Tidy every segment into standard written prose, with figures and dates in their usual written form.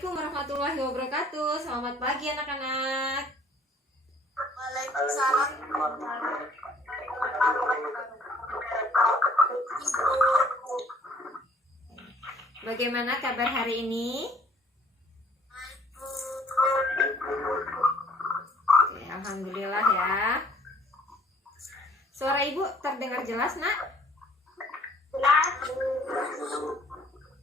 Assalamualaikum warahmatullahi wabarakatuh. Selamat pagi anak-anak. Waalaikumsalam. Bagaimana kabar hari ini? Oke, alhamdulillah ya. Suara ibu terdengar jelas, nak?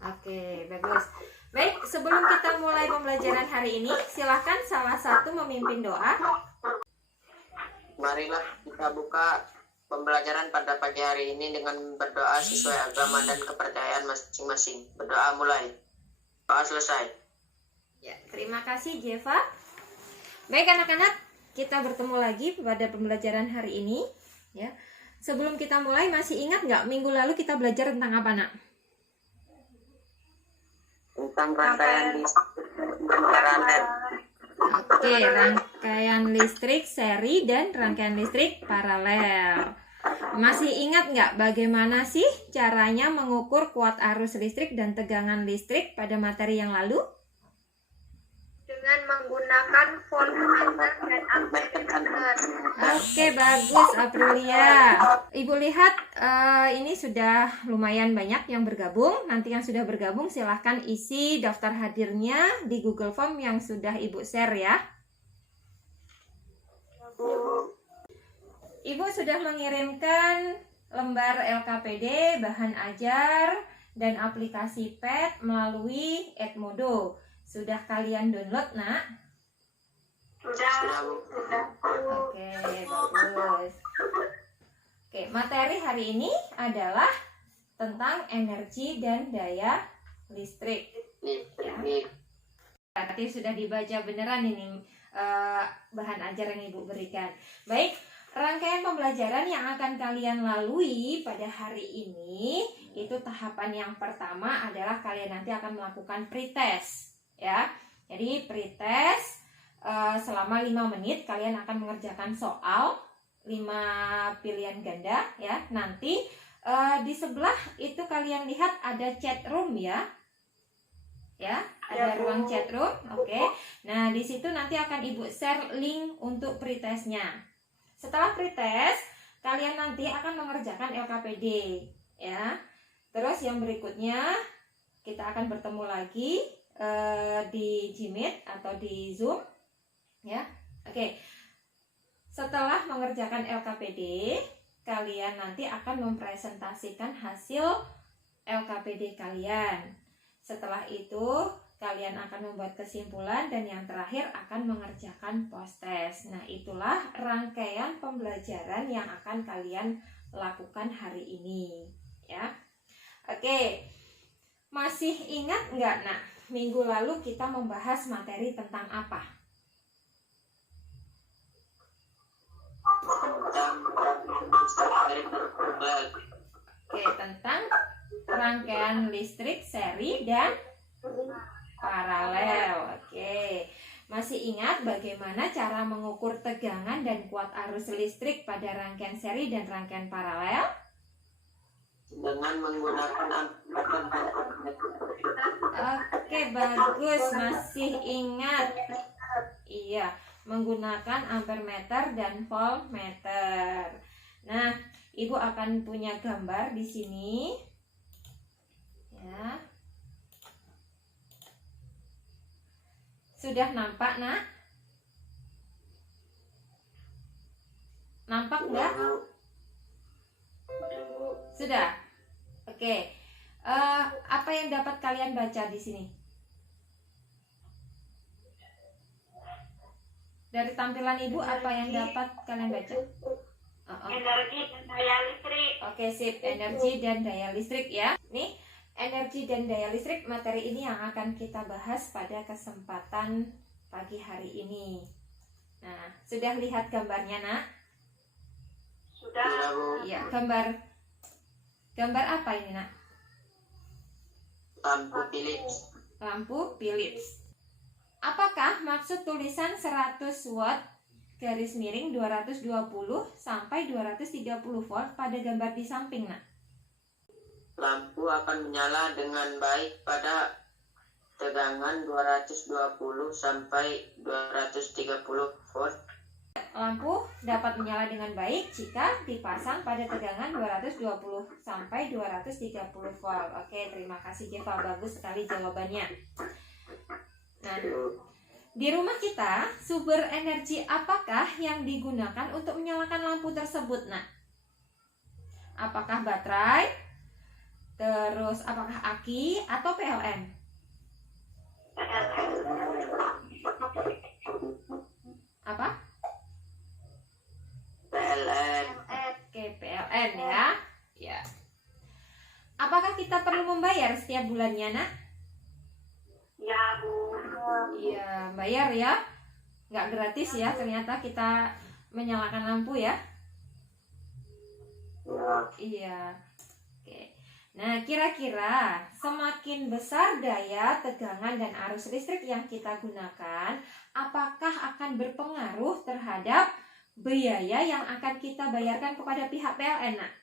Oke, bagus. Baik, sebelum kita mulai pembelajaran hari ini, silahkan salah satu memimpin doa. Marilah kita buka pembelajaran pada pagi hari ini dengan berdoa sesuai agama dan kepercayaan masing-masing. Berdoa mulai. Doa selesai. Ya, terima kasih Jeva. Baik anak-anak, kita bertemu lagi pada pembelajaran hari ini. Ya, sebelum kita mulai, masih ingat nggak minggu lalu kita belajar tentang apa, nak? Tentang rangkaian listrik. Oke, rangkaian listrik seri dan rangkaian listrik paralel. Masih ingat nggak bagaimana sih caranya mengukur kuat arus listrik dan tegangan listrik pada materi yang lalu? Dengan menggunakan voltmeter dan ampermeter. Oke, bagus Aprilia. Ibu lihat ini sudah lumayan banyak yang bergabung. Nanti yang sudah bergabung silahkan isi daftar hadirnya di Google Form yang sudah Ibu share ya. Ibu sudah mengirimkan lembar LKPD, bahan ajar, dan aplikasi PET melalui Edmodo. Sudah kalian download, nak? Sudah. Oke, bagus. Oke, materi hari ini adalah tentang energi dan daya listrik. Berarti sudah dibaca beneran ini bahan ajar yang Ibu berikan. Baik, rangkaian pembelajaran yang akan kalian lalui pada hari ini, itu tahapan yang pertama adalah kalian nanti akan melakukan pretest. Ya, jadi pretest selama 5 menit kalian akan mengerjakan soal 5 pilihan ganda ya. Nanti di sebelah itu kalian lihat ada chat room ya. Ya, ada ruang chat room. Oke. Nah, di situ nanti akan Ibu share link untuk pretestnya. Setelah pretest, kalian nanti akan mengerjakan LKPD ya. Terus yang berikutnya kita akan bertemu lagi di Gmeet atau di Zoom ya. Oke. Setelah mengerjakan LKPD, kalian nanti akan mempresentasikan hasil LKPD kalian. Setelah itu kalian akan membuat kesimpulan dan yang terakhir akan mengerjakan post test. Nah, itulah rangkaian pembelajaran yang akan kalian lakukan hari ini ya. Oke. Masih ingat nggak, nak? Minggu lalu kita membahas materi tentang apa? Oke, tentang rangkaian listrik seri dan paralel. Oke, masih ingat bagaimana cara mengukur tegangan dan kuat arus listrik pada rangkaian seri dan rangkaian paralel? Dengan menggunakan ampermeter. Oke, bagus, masih ingat. Iya, menggunakan ampermeter dan voltmeter. Nah, Ibu akan punya gambar di sini. Ya. Sudah nampak, nak? Nampak enggak? Sudah. Oke. Apa yang dapat kalian baca di sini? Dari tampilan Ibu apa yang dapat kalian baca? Energi dan daya listrik. Oke, sip. Energi dan daya listrik ya. Nih, energi dan daya listrik, materi ini yang akan kita bahas pada kesempatan pagi hari ini. Nah, sudah lihat gambarnya, nak? Sudah. Iya, gambar apa ini, nak? Lampu Philips. Lampu Philips. Apakah maksud tulisan 100 watt garis miring 220 sampai 230 volt pada gambar di samping, nak? Lampu akan menyala dengan baik pada tegangan 220 sampai 230 volt. Lampu dapat menyala dengan baik jika dipasang pada tegangan 220 sampai 230 volt. Oke, terima kasih Jeva, bagus sekali jawabannya. Nah, di rumah kita, sumber energi apakah yang digunakan untuk menyalakan lampu tersebut, Nak? Apakah baterai? Terus apakah aki atau PLN? Apa? PLN. Oke, PLN ya. Ya. Apakah kita perlu membayar setiap bulannya, Nak? Ya, Bu. Iya, bayar ya. Nggak gratis ya, ternyata kita menyalakan lampu ya. Ya. Iya. Oke. Nah, kira-kira semakin besar daya, tegangan, dan arus listrik yang kita gunakan, apakah akan berpengaruh terhadap biaya yang akan kita bayarkan kepada pihak PLN, Nak?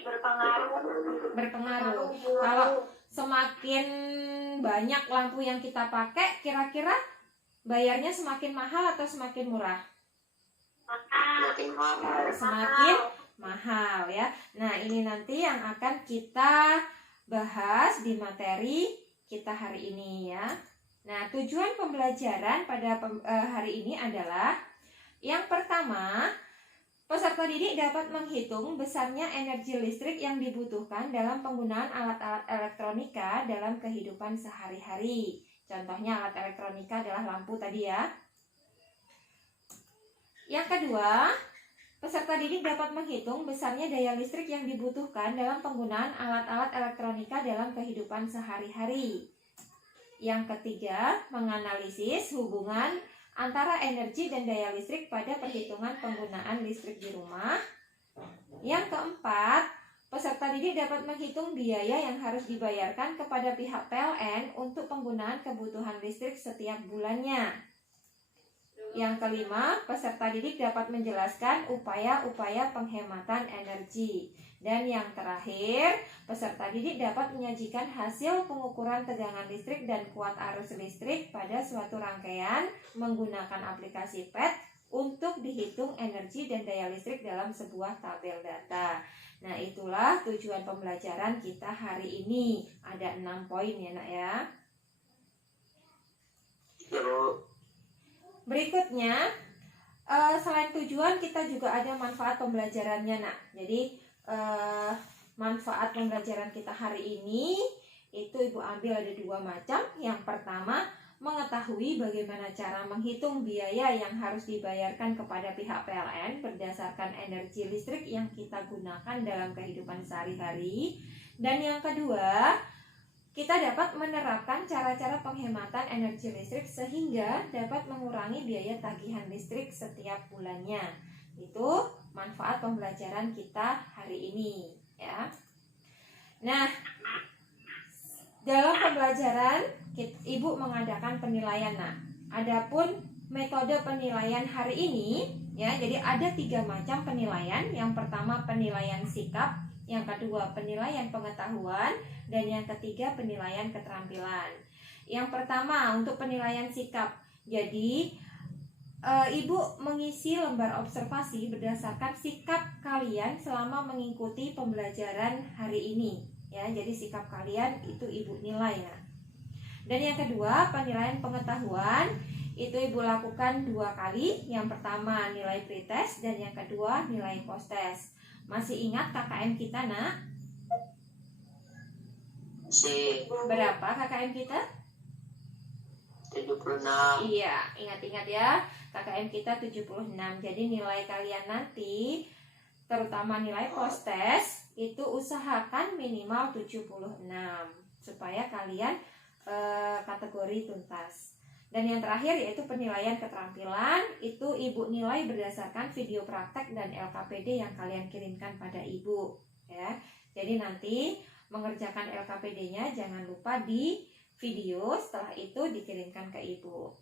Berpengaruh. Berpengaruh. Kalau semakin banyak lampu yang kita pakai, kira-kira bayarnya semakin mahal atau semakin murah? Makin mahal. Semakin mahal ya. Nah, ini nanti yang akan kita bahas di materi kita hari ini ya. Nah, tujuan pembelajaran pada hari ini adalah yang pertama, peserta didik dapat menghitung besarnya energi listrik yang dibutuhkan dalam penggunaan alat-alat elektronika dalam kehidupan sehari-hari. Contohnya alat elektronika adalah lampu tadi ya. Yang kedua, peserta didik dapat menghitung besarnya daya listrik yang dibutuhkan dalam penggunaan alat-alat elektronika dalam kehidupan sehari-hari. Yang ketiga, menganalisis hubungan antara energi dan daya listrik pada perhitungan penggunaan listrik di rumah. Yang keempat, peserta didik dapat menghitung biaya yang harus dibayarkan kepada pihak PLN untuk penggunaan kebutuhan listrik setiap bulannya. Yang kelima, peserta didik dapat menjelaskan upaya-upaya penghematan energi. Dan yang terakhir, peserta didik dapat menyajikan hasil pengukuran tegangan listrik dan kuat arus listrik pada suatu rangkaian menggunakan aplikasi PET untuk dihitung energi dan daya listrik dalam sebuah tabel data. Nah, itulah tujuan pembelajaran kita hari ini. Ada 6 poin ya, Nak ya. Berikutnya, selain tujuan kita juga ada manfaat pembelajarannya, Nak. Jadi manfaat pembelajaran kita hari ini itu Ibu ambil ada 2 macam. Yang pertama, mengetahui bagaimana cara menghitung biaya yang harus dibayarkan kepada pihak PLN berdasarkan energi listrik yang kita gunakan dalam kehidupan sehari-hari. Dan yang kedua, kita dapat menerapkan cara-cara penghematan energi listrik sehingga dapat mengurangi biaya tagihan listrik setiap bulannya. Itu manfaat pembelajaran kita hari ini ya. Nah, dalam pembelajaran Ibu mengadakan penilaian. Nah, adapun metode penilaian hari ini ya, jadi ada 3 macam penilaian. Yang pertama penilaian sikap, yang kedua penilaian pengetahuan, dan yang ketiga penilaian keterampilan. Yang pertama untuk penilaian sikap. Jadi Ibu mengisi lembar observasi berdasarkan sikap kalian selama mengikuti pembelajaran hari ini ya. Jadi sikap kalian itu Ibu nilai ya. Dan yang kedua penilaian pengetahuan itu Ibu lakukan 2 kali. Yang pertama nilai pretest dan yang kedua nilai post-test. Masih ingat KKM kita, Nak? Berapa KKM kita? 76. Iya, ingat-ingat ya. KKM kita 76. Jadi nilai kalian nanti, terutama nilai post-test, itu usahakan minimal 76 supaya kalian kategori tuntas. Dan yang terakhir yaitu penilaian keterampilan. Itu Ibu nilai berdasarkan video praktek dan LKPD yang kalian kirimkan pada Ibu ya. Jadi nanti mengerjakan LKPD-nya jangan lupa di video, setelah itu dikirimkan ke Ibu.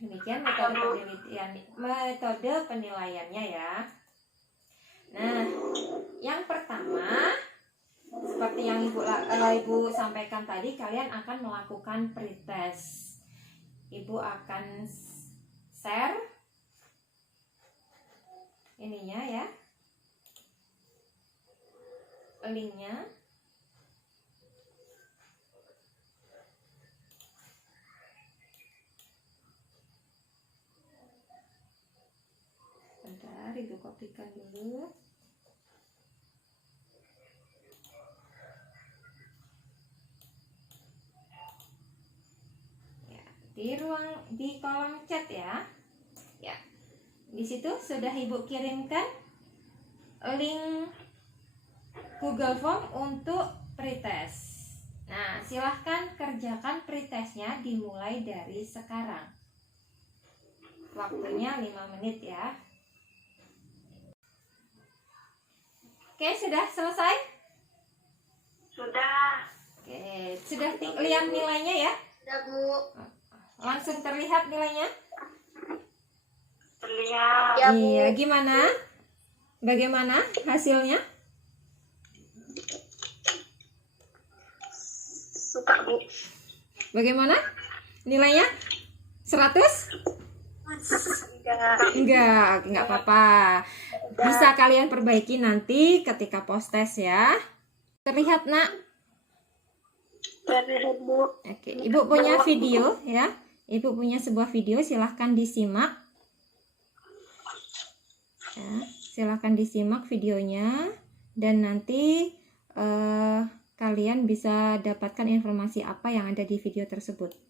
Demikian metode penilaiannya ya. Nah, yang pertama Seperti yang Ibu sampaikan tadi, kalian akan melakukan pretest. Ibu akan share ininya ya, linknya. Bentar, Ibu kopikan dulu. Di kolom chat ya. Ya. Di situ sudah Ibu kirimkan link Google Form untuk pretest. Nah, silahkan kerjakan pretestnya dimulai dari sekarang. Waktunya 5 menit ya. Oke, sudah selesai? Sudah. Oke, sudah lihat nilainya ya? Sudah, Bu. Langsung terlihat nilainya? Terlihat. Ya, Bu. Iya, gimana? Bagaimana hasilnya? Suka, Bu. Bagaimana? Nilainya? 100? Enggak apa-apa. Bisa kalian perbaiki nanti ketika post test ya. Terlihat, Nak? Terlihat, Bu. Oke, Ibu punya video ya. Ibu punya sebuah video, silahkan disimak. Ya, silahkan disimak videonya dan nanti kalian bisa dapatkan informasi apa yang ada di video tersebut.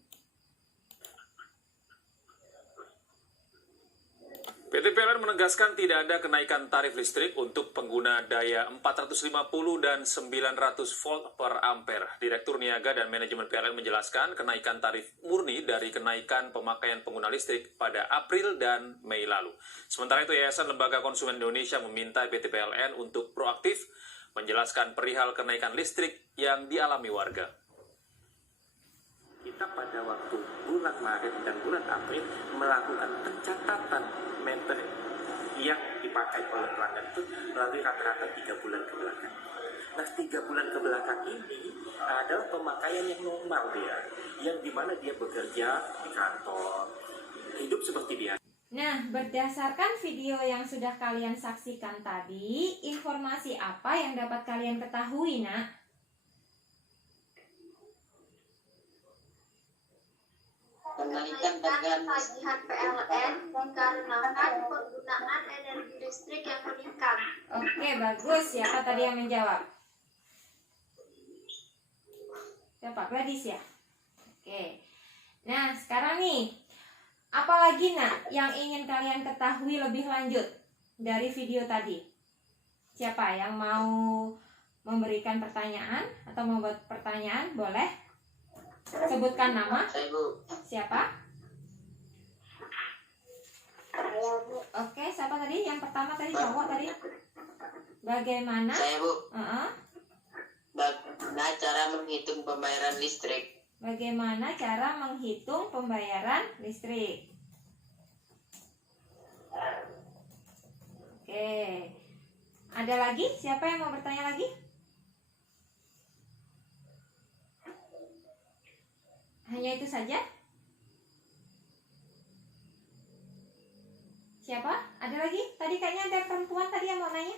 PT PLN menegaskan tidak ada kenaikan tarif listrik untuk pengguna daya 450 dan 900 volt per ampere. Direktur Niaga dan Manajemen PLN menjelaskan kenaikan tarif murni dari kenaikan pemakaian pengguna listrik pada April dan Mei lalu. Sementara itu, Yayasan Lembaga Konsumen Indonesia meminta PT PLN untuk proaktif menjelaskan perihal kenaikan listrik yang dialami warga. Kita pada waktu bulan Maret dan bulan April melakukan pencatatan meter yang dipakai oleh pelanggan itu melalui rata-rata 3 bulan ke belakang. Nah, 3 bulan ke belakang ini adalah pemakaian yang normal dia, yang dimana dia bekerja di kantor, hidup seperti biasa. Nah, berdasarkan video yang sudah kalian saksikan tadi, informasi apa yang dapat kalian ketahui, Nak? Kenaikan tagihan tagihan PLN dikarenakan penggunaan energi listrik yang meningkat. Oke, bagus. Siapa tadi yang menjawab? Siapa? Gladys ya? Oke. Nah, sekarang nih, apalagi Nak yang ingin kalian ketahui lebih lanjut dari video tadi? Siapa yang mau memberikan pertanyaan atau membuat pertanyaan? Boleh? Sebutkan nama. Saya, Bu. Siapa? Saya, Bu. Oke, siapa tadi? Yang pertama tadi cowok tadi. Bagaimana? Saya, Bu. Bagaimana cara menghitung pembayaran listrik? Bagaimana cara menghitung pembayaran listrik? Oke. Ada lagi? Siapa yang mau bertanya lagi? Hanya itu saja? Siapa? Ada lagi? Tadi kayaknya ada perempuan tadi yang mau nanya.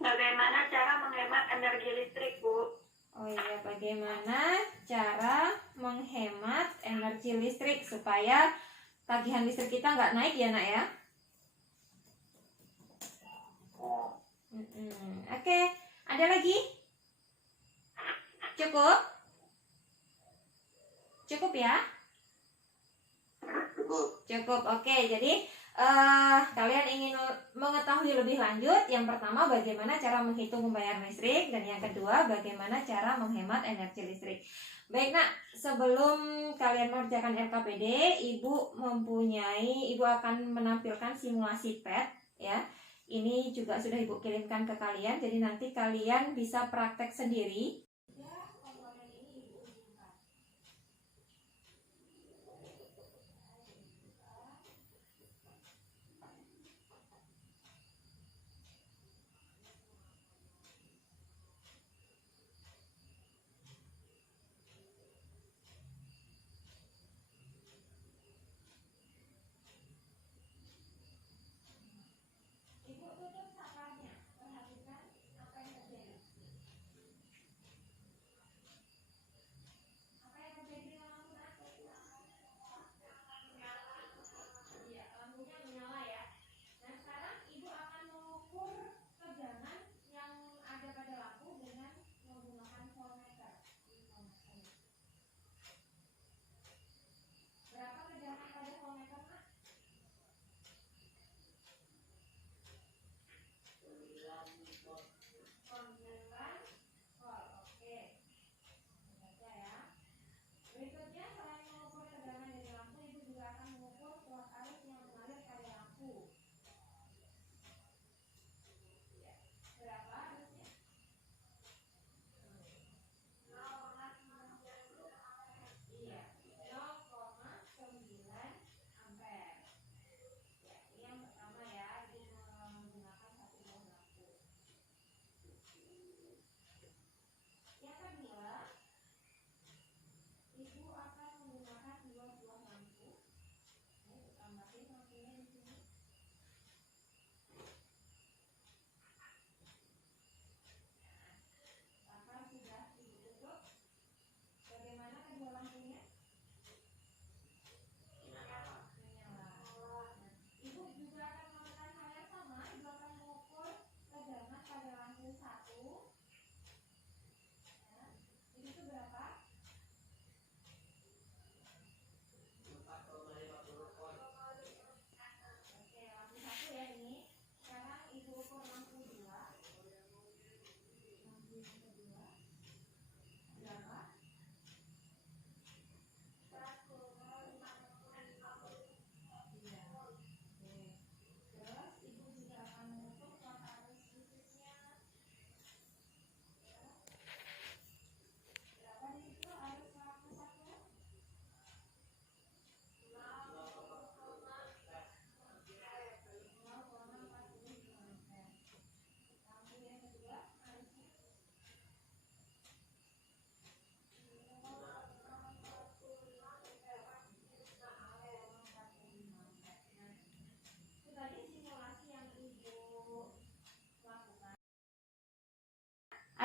Bagaimana cara menghemat energi listrik, Bu? Oh iya, bagaimana cara menghemat energi listrik supaya tagihan listrik kita nggak naik ya, Nak ya? Oke, ada lagi? Cukup? Cukup ya? Cukup, oke. Jadi kalian ingin mengetahui lebih lanjut, yang pertama bagaimana cara menghitung pembayaran listrik, dan yang kedua bagaimana cara menghemat energi listrik. Baik Nak, sebelum kalian mengerjakan RKPD, Ibu akan menampilkan simulasi PET ya. Ini juga sudah Ibu kirimkan ke kalian, jadi nanti kalian bisa praktek sendiri.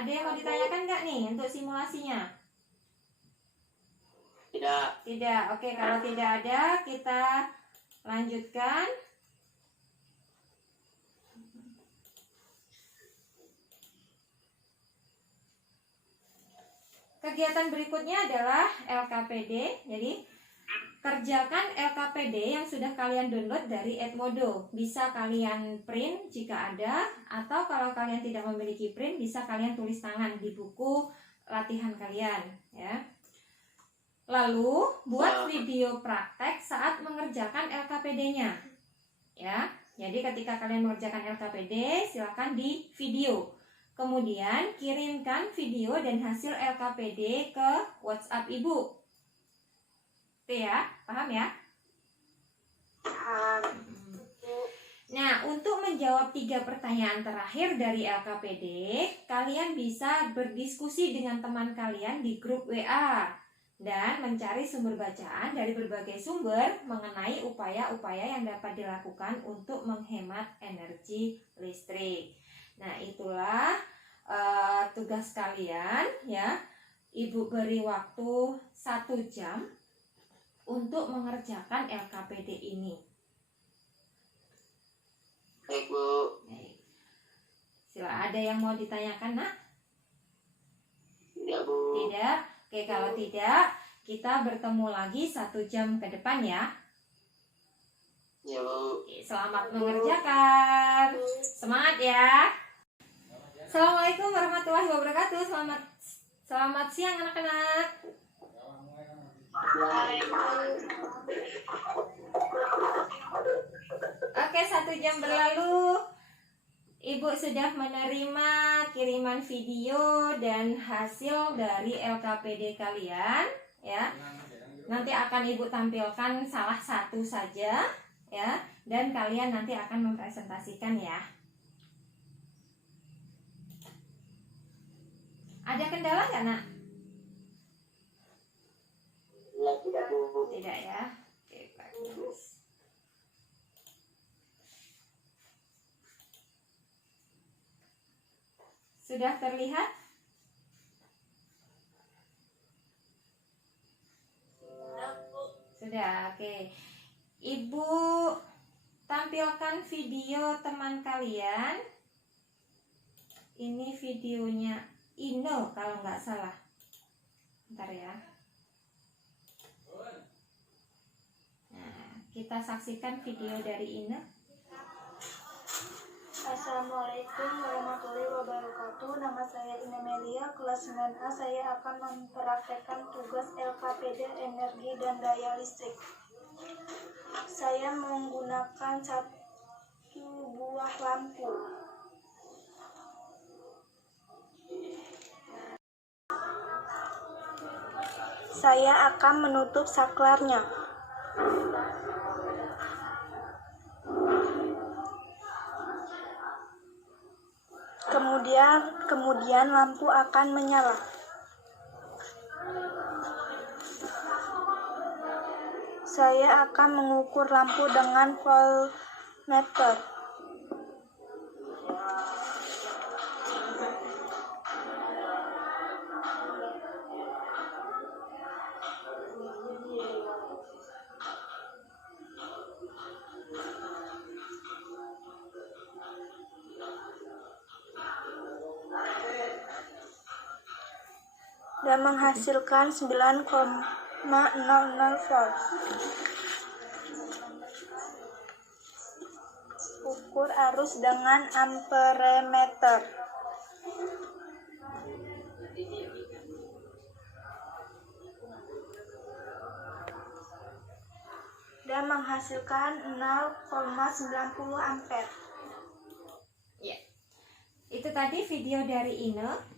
Ada yang mau ditanyakan nggak nih untuk simulasinya? Tidak. Tidak. Oke, kalau tidak ada, kita lanjutkan. Kegiatan berikutnya adalah LKPD. Jadi, kerjakan LKPD yang sudah kalian download dari Edmodo. Bisa kalian print jika ada, atau kalau kalian tidak memiliki print, bisa kalian tulis tangan di buku latihan kalian, ya. Lalu, buat video praktek saat mengerjakan LKPD-nya. Ya. Jadi ketika kalian mengerjakan LKPD, silakan di video. Kemudian kirimkan video dan hasil LKPD ke WhatsApp Ibu. Oke ya, paham ya? Paham. Nah, untuk menjawab 3 pertanyaan terakhir dari LKPD, kalian bisa berdiskusi dengan teman kalian di grup WA dan mencari sumber bacaan dari berbagai sumber mengenai upaya-upaya yang dapat dilakukan untuk menghemat energi listrik. Nah, itulah tugas kalian ya. Ibu beri waktu 1 jam untuk mengerjakan LKPD ini. Baik, Bu. Baik. Sila, ada yang mau ditanyakan, Nak? Tidak, Bu. Tidak? Oke, kalau tidak, kita bertemu lagi 1 jam ke depan ya. Ya, Bu. Oke, selamat mengerjakan. Semangat ya. Assalamualaikum warahmatullahi wabarakatuh. Selamat siang anak-anak. Oke, 1 jam berlalu. Ibu sudah menerima kiriman video dan hasil dari LKPD kalian, ya. Nanti akan Ibu tampilkan salah satu saja, ya, dan kalian nanti akan mempresentasikan ya. Ada kendala nggak, Nak? Tidak, Bu. Tidak ya. Oke, bagus. Sudah terlihat? Sudah, oke. Ibu tampilkan video teman kalian. Ini videonya Ino kalau nggak salah. Bentar ya. Nah, kita saksikan video dari Ino. Assalamualaikum warahmatullahi wabarakatuh. Nama saya Ina Melia, kelas 9A. Saya akan mempraktekkan tugas LKPD energi dan daya listrik. Saya menggunakan 1 buah lampu. Saya akan menutup saklarnya. Kemudian lampu akan menyala. Saya akan mengukur lampu dengan voltmeter. Dan menghasilkan 9,00 volt. Ukur arus dengan amperemeter. Dan menghasilkan 0,90 ampere. Ya. Itu tadi video dari Ine.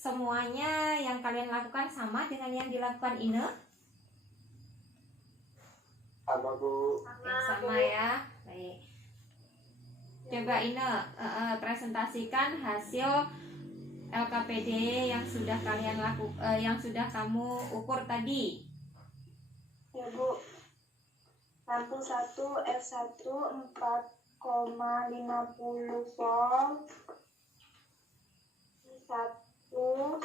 Semuanya yang kalian lakukan sama dengan yang dilakukan Ine? Sama, Bu. Oke, sama ya. Baik. Coba Ine presentasikan hasil LKPD yang sudah kalian yang sudah kamu ukur tadi. Ya, Bu. Lampu 1 F1 4,50 volt. E1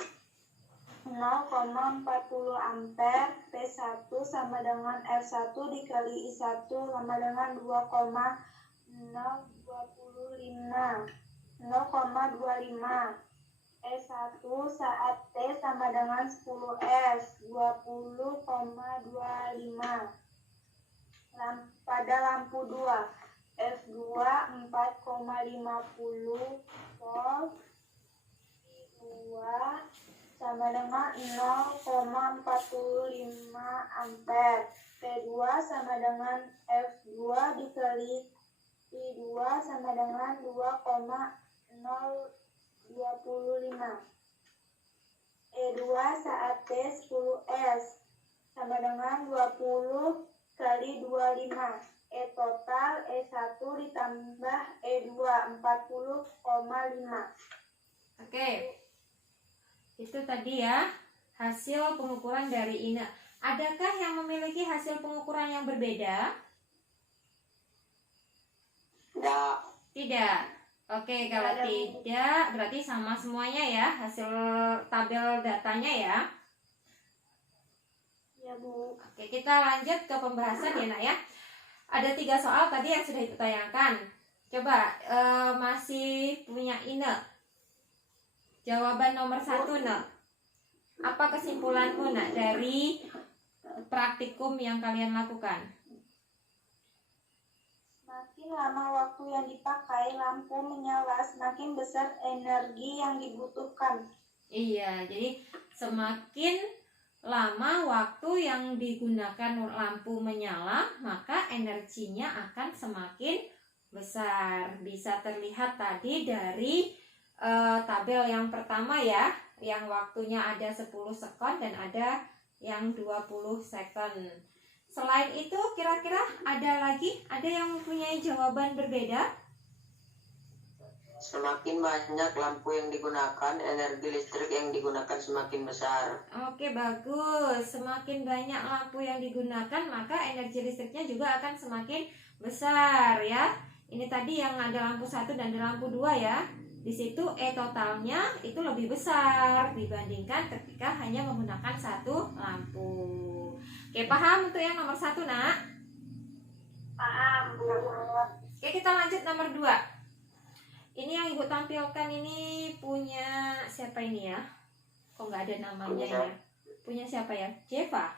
0,40 ampere, P1 sama dengan R1 dikali I1 sama dengan 0,25. E1 saat T sama dengan 10S, 20,25. Pada lampu 2, F2 4,50 volt, I2 sama dengan 0,45 ampere. P2 sama dengan F2 dikali I2 sama dengan 2,025. E2 saat T 10S sama dengan 20 kali 25. E total E1 ditambah E2 40,5. Oke. Itu tadi ya hasil pengukuran dari Ina. Adakah yang memiliki hasil pengukuran yang berbeda? Tidak. Tidak. Oke, kalau tidak berarti sama semuanya ya hasil tabel datanya ya. Ya, Bu. Oke, kita lanjut ke pembahasan ya, Nak ya. Ada 3 soal tadi yang sudah ditayangkan. Coba masih punya Ina. Jawaban nomor 1, Nak. Apa kesimpulanmu, Nak, dari praktikum yang kalian lakukan? Semakin lama waktu yang dipakai lampu menyala, semakin besar energi yang dibutuhkan. Iya, jadi semakin lama waktu yang digunakan lampu menyala, maka energinya akan semakin besar. Bisa terlihat tadi dari tabel yang pertama ya, yang waktunya ada 10 sekon dan ada yang 20 second. Selain itu kira-kira ada yang mempunyai jawaban berbeda? Semakin banyak lampu yang digunakan, energi listrik yang digunakan semakin besar. Oke, bagus. Semakin banyak lampu yang digunakan, maka energi listriknya juga akan semakin besar ya. Ini tadi yang ada lampu 1 dan ada lampu 2 ya. Di situ E totalnya itu lebih besar dibandingkan ketika hanya menggunakan 1 lampu. Oke, paham untuk yang nomor 1, Nak? Paham, Bu. Oke, kita lanjut nomor 2. Ini yang Ibu tampilkan ini punya siapa ini ya? Kok nggak ada namanya ya? Punya siapa ya? Jeva?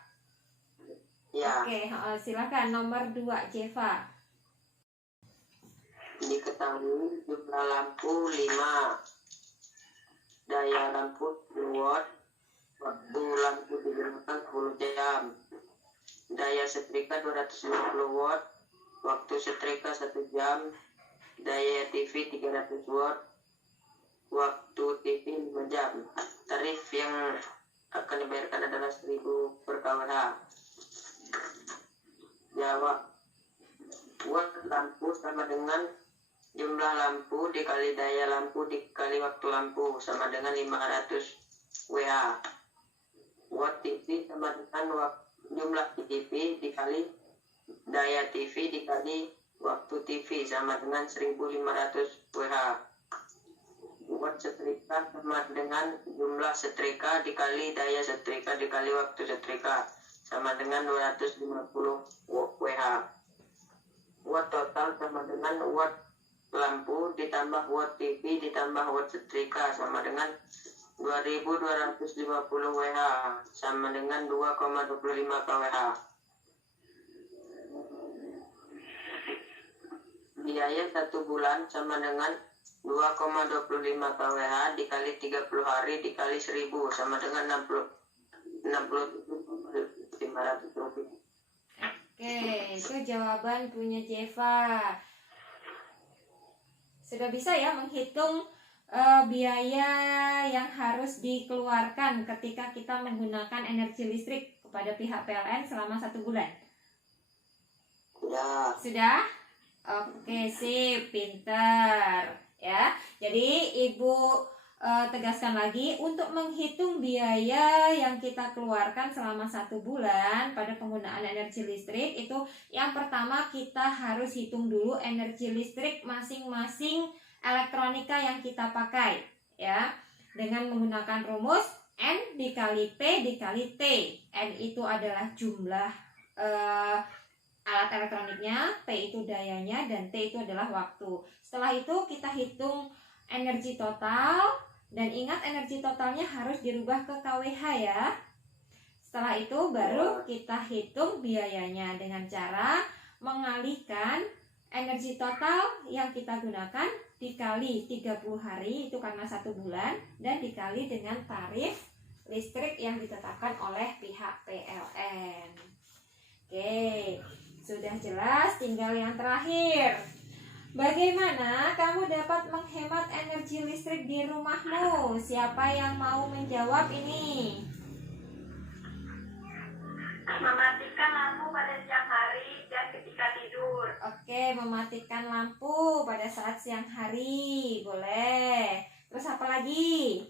Ya. Oke, silakan nomor 2, Jeva. Diketahui jumlah lampu 5, daya lampu 10 watt, waktu lampu digunakan 10 jam, daya setrika 250 watt, waktu setrika 1 jam, daya TV 300 watt, waktu TV 5 jam. Tarif yang akan dibayarkan adalah 1.000 per kWh. Jawab. Watt lampu sama dengan jumlah lampu dikali daya lampu dikali waktu lampu sama dengan 500 WH. Watt TV sama dengan jumlah TV dikali daya TV dikali waktu TV sama dengan 1.500 WH. Watt setrika sama dengan jumlah setrika dikali daya setrika dikali waktu setrika sama dengan 250 WH. Watt total sama dengan watt lampu ditambah watt TV ditambah watt setrika sama dengan 2250 WH sama dengan 2,25 kWh. Biaya 1 bulan sama dengan 2,25 kWh dikali 30 hari dikali 1000 sama dengan 60.500 rupiah. Oke, itu jawaban punya Jeva. Sudah bisa ya menghitung biaya yang harus dikeluarkan ketika kita menggunakan energi listrik kepada pihak PLN selama 1 bulan? Ya. Sudah? Oke, sip, pinter ya. Jadi Ibu tegaskan lagi, untuk menghitung biaya yang kita keluarkan selama 1 bulan pada penggunaan energi listrik itu yang pertama kita harus hitung dulu energi listrik masing-masing elektronika yang kita pakai ya. dengan menggunakan rumus N dikali P dikali T. N itu adalah jumlah alat elektroniknya, P itu dayanya, dan T itu adalah waktu. Setelah itu kita hitung energi total, dan ingat energi totalnya harus dirubah ke kWh ya. Setelah itu baru kita hitung biayanya dengan cara mengalihkan energi total yang kita gunakan dikali 30 hari, itu karena 1 bulan, dan dikali dengan tarif listrik yang ditetapkan oleh pihak PLN. Oke, sudah jelas, tinggal yang terakhir. Bagaimana kamu dapat menghemat energi listrik di rumahmu? Siapa yang mau menjawab ini? Mematikan lampu pada siang hari dan ketika tidur. Oke, mematikan lampu pada saat siang hari. Boleh. Terus apa lagi?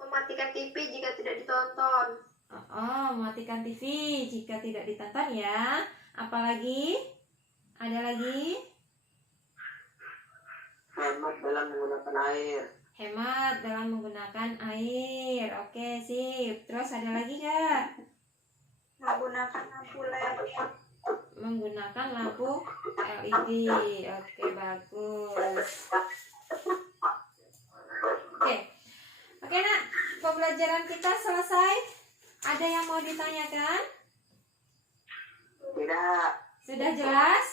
Mematikan TV jika tidak ditonton. Mematikan TV jika tidak ditonton ya. Apalagi? Ada lagi? Hemat dalam menggunakan air. Hemat dalam menggunakan air. Oke, sip. Terus ada lagi nggak? Menggunakan lampu LED. Menggunakan lampu LED. Oke, bagus. Oke, Nak. Pembelajaran kita selesai. Ada yang mau ditanyakan? Tidak. Sudah jelas?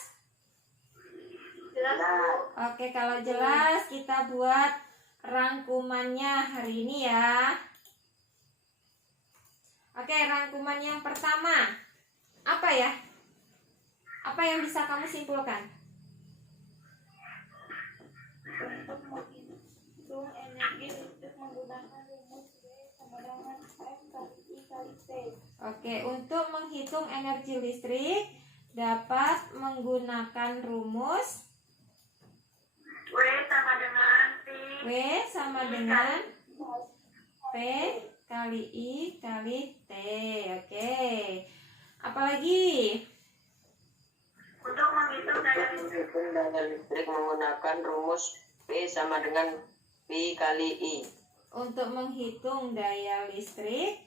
Jelas, Bu. Oke, kalau jelas kita buat rangkumannya hari ini ya. Oke, rangkuman yang pertama. Apa ya? Apa yang bisa kamu simpulkan? Untuk menghitung energi listrik menggunakan rumus W sama dengan F kali I kali T. Oke, untuk menghitung energi listrik dapat menggunakan rumus W sama dengan P. W sama dengan P kali I kali T. Oke. Apalagi? Untuk menghitung daya listrik. Menghitung daya listrik menggunakan rumus P sama dengan P kali I. Untuk menghitung daya listrik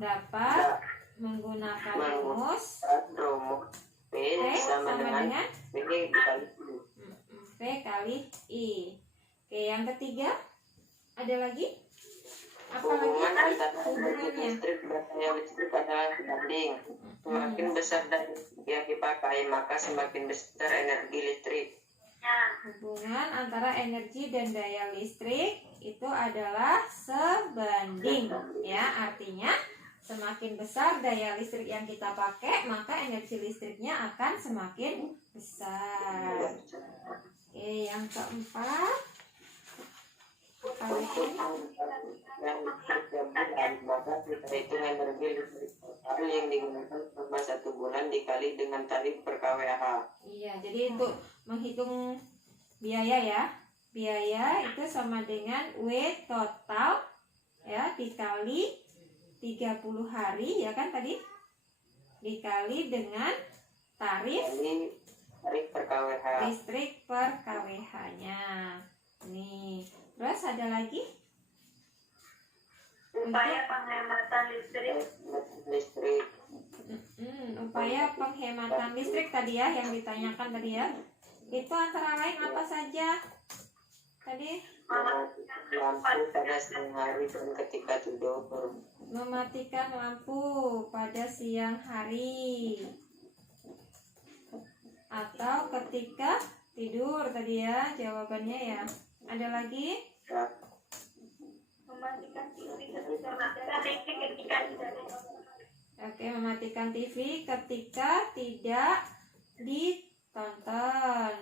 dapat menggunakan rumus Rumus P P sama dengan P kali I. P kali I. Oke, yang ketiga ada lagi? Apa Hubungan lagi antara energi hubungannya? listrik dan daya listrik adalah sebanding. Semakin besar daya listrik yang dipakai, maka semakin besar energi listrik. Hubungan antara energi dan daya listrik itu adalah sebanding, ya. Artinya semakin besar daya listrik yang kita pakai, maka energi listriknya akan semakin besar. Oke, yang keempat. Yang listrik yang bulan, maka kita hitung energi listrik total yang digunakan selama 1 bulan dikali dengan tarif per kWh. Iya, jadi untuk menghitung biaya ya. Biaya itu sama dengan W total ya dikali 30 hari ya kan tadi? Dikali dengan tarif Jadi tarif per kWh. listrik per kWh-nya. Nih, terus ada lagi? Upaya penghematan listrik. Listrik. Upaya penghematan listrik tadi ya yang ditanyakan tadi ya. Itu antara lain apa saja? Tadi Lampu pada siang hari dan ketika tidur. mematikan lampu pada siang hari atau ketika tidur tadi ya jawabannya ya. Ada lagi? Mematikan TV ketika Mematikan listrik ketika tidak ditonton. Oke, mematikan TV ketika tidak ditonton.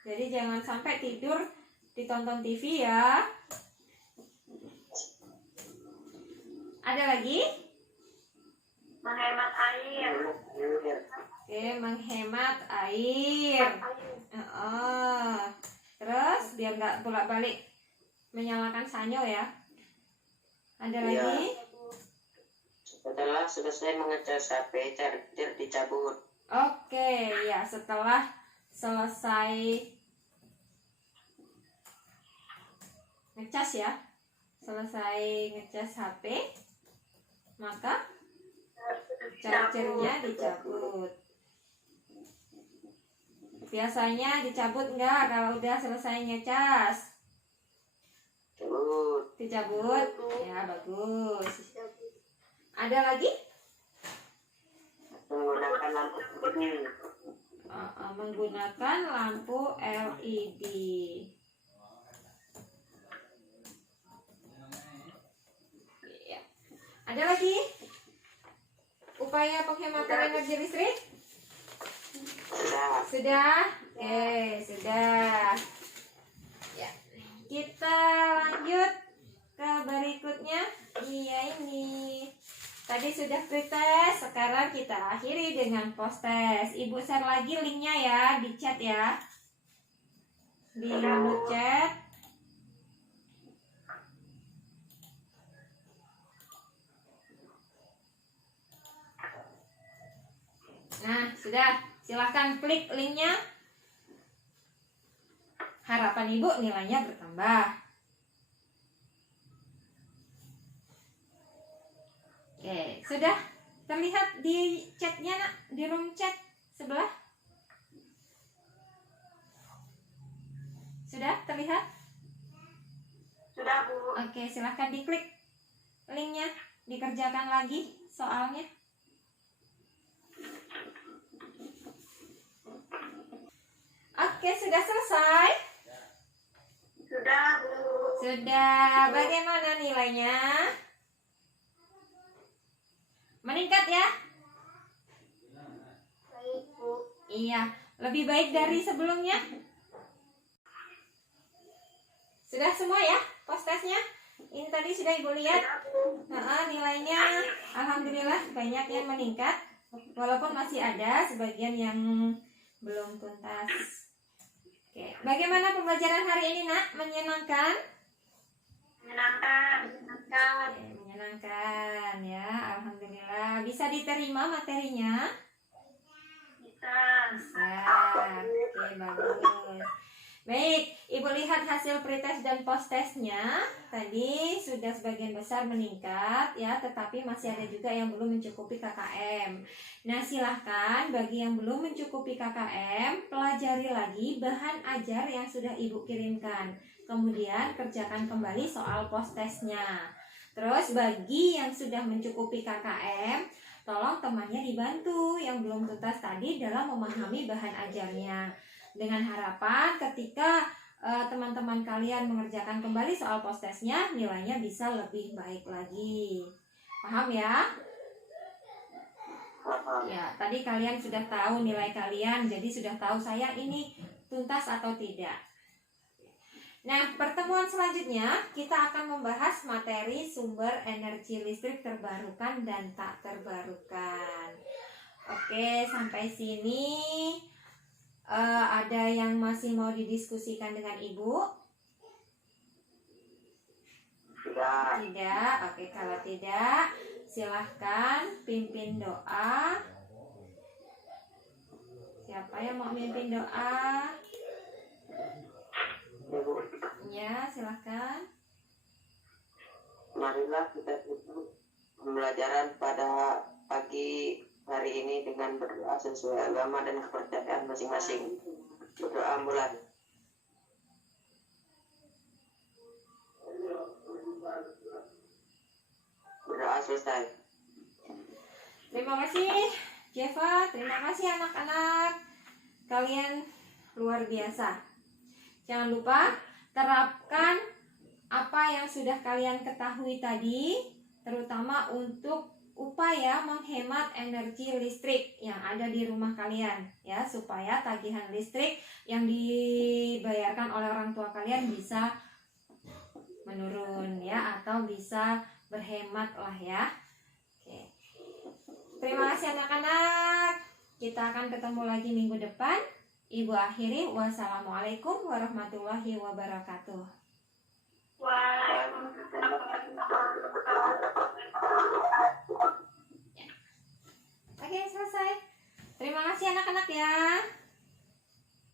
Jadi jangan sampai tidur ditonton TV ya. Ada lagi? Menghemat air. Oke, menghemat air. Terus biar nggak bolak-balik menyalakan sanyo ya. Ada Iya. lagi? Setelah selesai mengecas HP, charger dicabut. Oke, ya setelah selesai ngecas ya, selesai ngecas HP, maka chargernya dicabut. Biasanya dicabut enggak kalau udah selesai ngecas? Dicabut. Ya, bagus. Ada lagi? Menggunakan lampu kuning. Menggunakan lampu LED. Ya. Ada lagi? Upaya penghematan energi listrik? Sudah? Oke, sudah. Ya. Kita lanjut ke berikutnya. Iya, ini. Tadi sudah pretest, sekarang kita akhiri dengan post test. Ibu share lagi linknya ya, di chat ya. Di note chat. Nah, sudah. Silahkan klik linknya. Harapan ibu nilainya bertambah. Oke, sudah terlihat di chatnya nak, di room chat sebelah. Sudah terlihat? Sudah, Bu. Oke, silahkan diklik linknya, dikerjakan lagi soalnya. Oke, sudah selesai? Sudah, Bu. Sudah. Bagaimana nilainya? Meningkat ya? Baik, Bu. Iya, lebih baik dari sebelumnya. Sudah semua ya post testnya? Ini tadi sudah Ibu lihat. Nilainya alhamdulillah banyak yang meningkat. Walaupun masih ada sebagian yang belum tuntas. Oke, bagaimana pembelajaran hari ini, Nak? Menyenangkan? Menyenangkan. Oke, menyenangkan ya, alhamdulillah. Bisa diterima materinya? Bisa. Bisa. Oke, bagus. Baik, Ibu lihat hasil pretest dan post testnya. Tadi sudah sebagian besar meningkat ya, tetapi masih ada juga yang belum mencukupi KKM. Nah, silahkan bagi yang belum mencukupi KKM, pelajari lagi bahan ajar yang sudah Ibu kirimkan. Kemudian kerjakan kembali soal post testnya. Terus bagi yang sudah mencukupi KKM, tolong temannya dibantu yang belum tuntas tadi dalam memahami bahan ajarnya. Dengan harapan ketika teman-teman kalian mengerjakan kembali soal post testnya, nilainya bisa lebih baik lagi. Paham ya? Ya, tadi kalian sudah tahu nilai kalian, jadi sudah tahu saya ini tuntas atau tidak. Nah, pertemuan selanjutnya kita akan membahas materi sumber energi listrik terbarukan dan tak terbarukan. Oke, sampai sini ada yang masih mau didiskusikan dengan Ibu? Tidak. Oke, kalau tidak, silahkan pimpin doa. Siapa yang mau mimpin doa? Ya, silahkan. Marilah kita tutup pembelajaran pada pagi hari ini dengan berdoa sesuai agama dan kepercayaan masing-masing. Berdoa mulai. Berdoa selesai. Terima kasih Jeva, terima kasih anak-anak. Kalian luar biasa. Jangan lupa terapkan apa yang sudah kalian ketahui tadi, terutama untuk upaya menghemat energi listrik yang ada di rumah kalian ya, supaya tagihan listrik yang dibayarkan oleh orang tua kalian bisa menurun ya, atau bisa berhemat lah ya. Oke. Terima kasih anak-anak. Kita akan ketemu lagi minggu depan. Ibu akhiri, wassalamualaikum warahmatullahi wabarakatuh.